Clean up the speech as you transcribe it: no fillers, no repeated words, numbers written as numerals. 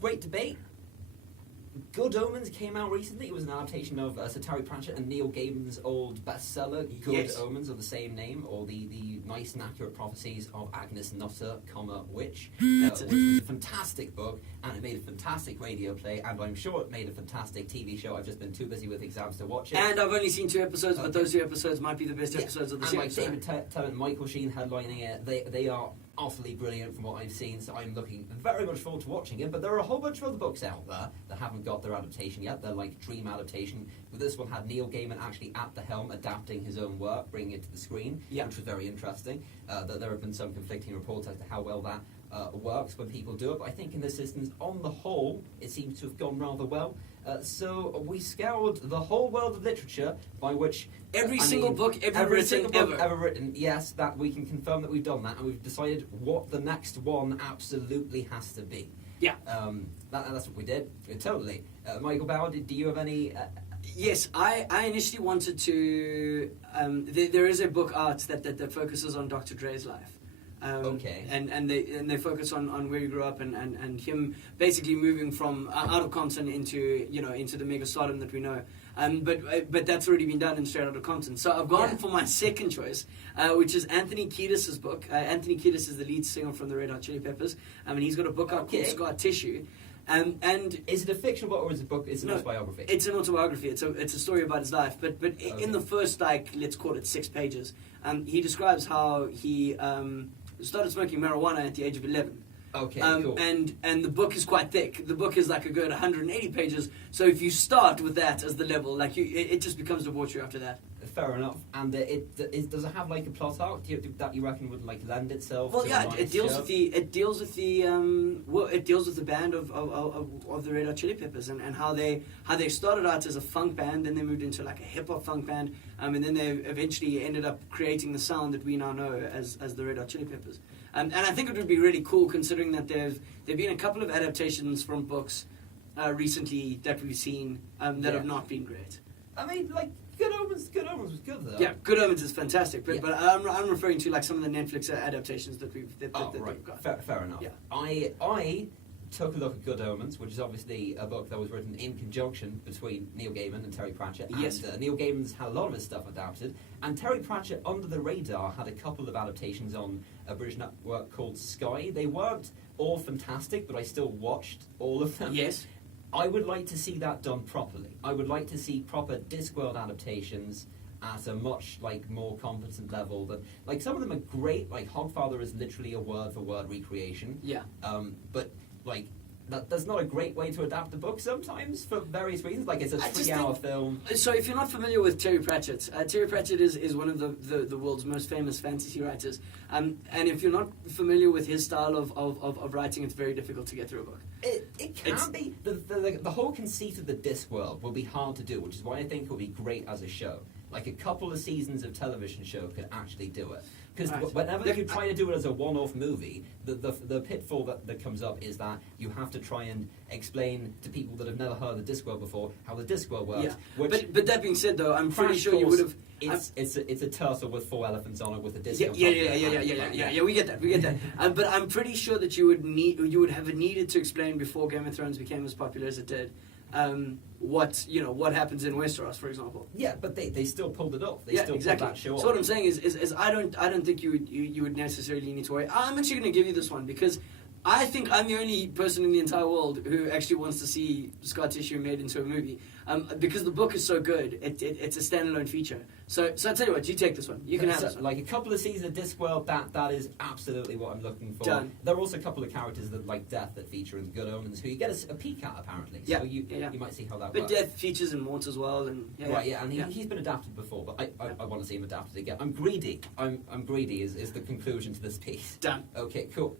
great debate. Good Omens came out recently. It was an adaptation of Sir Terry Pratchett and Neil Gaiman's old bestseller, Good Omens, of the same name, or the nice and accurate prophecies of Agnes Nutter, Witch, which was a fantastic book, and it made a fantastic radio play, and I'm sure it made a fantastic TV show. I've just been too busy with exams to watch it. And I've only seen 2 episodes, but those 2 episodes might be the best episodes of the series. And like David Tennant and Michael Sheen headlining it, they are utterly brilliant from what I've seen, so I'm looking very much forward to watching it. But there are a whole bunch of other books out there that haven't got their adaptation yet. They're like dream adaptation. But this one had Neil Gaiman actually at the helm adapting his own work, bringing it to the screen, which was very interesting. There have been some conflicting reports as to how well that works when people do it, but I think in this instance, on the whole, it seems to have gone rather well. So we scoured the whole world of literature, by which every single book ever written. Yes, that we can confirm that we've done that, and we've decided what the next one absolutely has to be. Yeah, that's what we did. Totally. Michael Bauer, do you have any? Yes, I initially wanted to. There is a book out that focuses on Dr. Dre's life. Okay. And they focus on where he grew up and him basically moving from out of Compton into the mega stardom that we know. But that's already been done in Straight Outta Compton. So I've gone for my second choice, which is Anthony Kiedis' book. Anthony Kiedis is the lead singer from the Red Hot Chili Peppers. And he's got a book out called Scar Tissue. And is it a fictional book or is it a book? It's an autobiography. It's an autobiography. It's a story about his life. But in the first, let's call it 6 pages, he describes how he started smoking marijuana at the age of 11. Okay, cool. And the book is quite thick. The book is like a good 180 pages. So if you start with that as the level, it just becomes debauchery after that. Fair enough. And does it have like a plot arc that you reckon would like lend itself? Well, to yeah, it deals with the band of the Red Hot Chili Peppers and how they started out as a funk band, then they moved into like a hip hop funk band, and then they eventually ended up creating the sound that we now know as the Red Hot Chili Peppers. And I think it would be really cool, considering that there've been a couple of adaptations from books recently that we've seen that have not been great. I mean, like Good Omens was good though. Yeah, Good Omens is fantastic, but I'm referring to like some of the Netflix adaptations that we've got. Fair enough. Yeah. I took a look at Good Omens, which is obviously a book that was written in conjunction between Neil Gaiman and Terry Pratchett. Yes. And Neil Gaiman's had a lot of his stuff adapted, and Terry Pratchett, under the radar, had a couple of adaptations on a British network called Sky. They weren't all fantastic, but I still watched all of them. Yes. I would like to see that done properly. I would like to see proper Discworld adaptations at a much more competent level. That some of them are great. Like Hogfather is literally a word for word recreation. Yeah. But that's not a great way to adapt a book sometimes for various reasons. Like it's a 3-hour film. So if you're not familiar with Terry Pratchett, Terry Pratchett is one of the world's most famous fantasy writers. And if you're not familiar with his style of writing, it's very difficult to get through a book. It can be. The whole conceit of the Discworld will be hard to do, which is why I think it will be great as a show. Like a couple of seasons of television show could actually do it. Because whenever you try to do it as a one-off movie, the pitfall that comes up is that you have to try and explain to people that have never heard of the Discworld before how the Discworld works. Yeah. But that being said, though, I'm pretty sure you would have. It's a turtle with 4 elephants on it with a disco. Yeah. We get that. But I'm pretty sure that you would have needed to explain before Game of Thrones became as popular as it did. What happens in Westeros, for example. Yeah, but they still pulled it off. They still exactly. pulled that show off. So what I'm saying is I don't think you would necessarily need to worry. I'm actually going to give you this one because I think I'm the only person in the entire world who actually wants to see Scar Tissue made into a movie. Because the book is so good, it's a standalone feature. So I tell you what, you take this one. You can have this one. Like a couple of seasons of Discworld, that is absolutely what I'm looking for. Done. There are also a couple of characters that like Death that feature in Good Omens who you get a peek at apparently. So you might see how that works. But Death features in Mort as well, and he's been adapted before, but I want to see him adapted again. I'm greedy. I'm greedy is the conclusion to this piece. Done. Okay, cool.